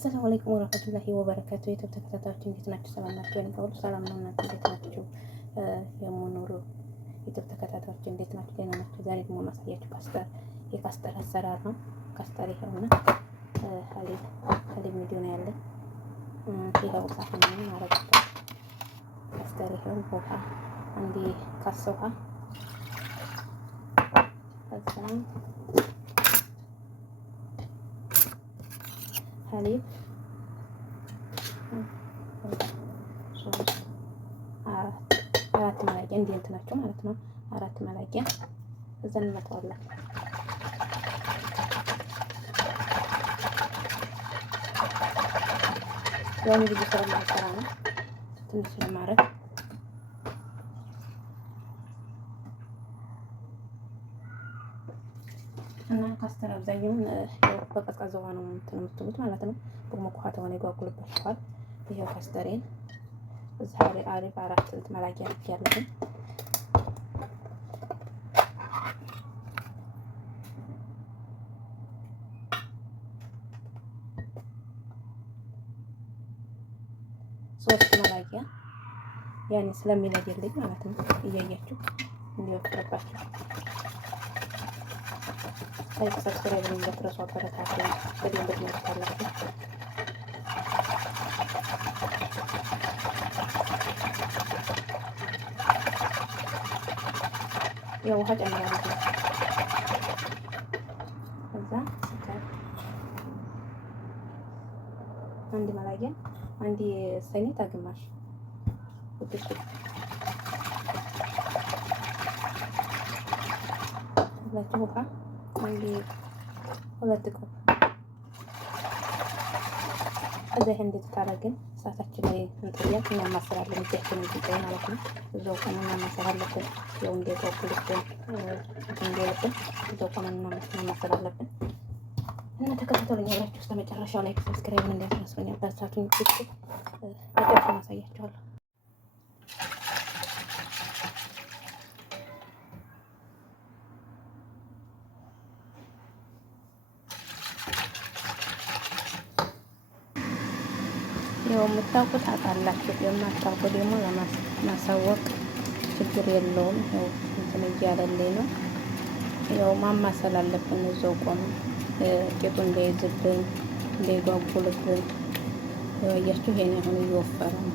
አሰላሙ አለይኩም ወራህመቱላሂ ወበረካቱ። የዩቲዩብ ተከታታዮች እንዴት ናችሁ? ሰላም ናችሁ? እኔ ከሁሉ ሰላም ነው። እናንተ እንዴት ናችሁ? የሞኖሮ ዩቲዩብ ተከታታዮች እንዴት ናችሁ? ደህና ናችሁ? ዛሬ ደግሞ ማሳያችሁ የካስተር አሰራር ነው። ካስተር ይኸውና ሀሊብ ሚዲዮ ነው ያለኝ። ይኸው ሳህን ነው ማረግበት። ካስተር ይኸው ውሃ አንዴ ካስ ውሃ ከዛ ሀሊብ አራት መላቂያ እንዲህ እንትናቸው ማለት ነው። አራት መላቂያ እዛ እንመታዋለን። ያው ብዙ ስለማይሰራ ነው ትንሽ ለማድረግ እና ካስተር አብዛኛውን በቀዝቃዛ ውሃ ነው የምትሉት ማለት ነው። በሞቅ ውሃ ተሆነ ይጓጉልባችኋል። ይሄው ካስተሬን እዛ ላይ አሪፍ አራት መላቂያ ያለኝ ሶስት መላቂያ ያኔ ስለሚለየልኝ ማለት ነው። እያያችሁ እንዲወፍርባችሁ ላይክ ሰብስክራይብ እንዳትረሱ፣ አበረታቱ። በደንብ ትመርጣላችሁ። ያው ውሃ ጨምራለሁ። ከዛ ስኳር አንድ መላጊያ አንድ ሰኒ ታግማሽ ወጥቶ ለዚህ ውሃ አንድ ሁለት ኮብ እዛ እንዴት ታረግን እሳታችን ላይ እንጥያት እናማሰራለን። እጃችንን እንዲጠይ ማለት ነው። እዛው ቆመን እናማሰራለን። ያው እንደዛው ሁሉም እንደለብን እዛው ቆመን እናማሰራለን። እና ተከታተሉኝ አብራችሁ እስከ መጨረሻው ላይ ሰብስክራይብ እንዳትረሱኝ። አባታችሁን መጨረሻ ማሳያችኋለሁ። ያው የምታውቁት አውቃላችሁ፣ የማታውቁ ደግሞ ለማሳወቅ ችግር የለውም። ያው እንትን እያለልኝ ነው። ያው ማማሰል አለብን። እዛው ቆም ቄጡ እንዳይዝብን እንዳይጓጉልብን። ያው አያችሁ ይሄን አሁን እየወፈረ ነው።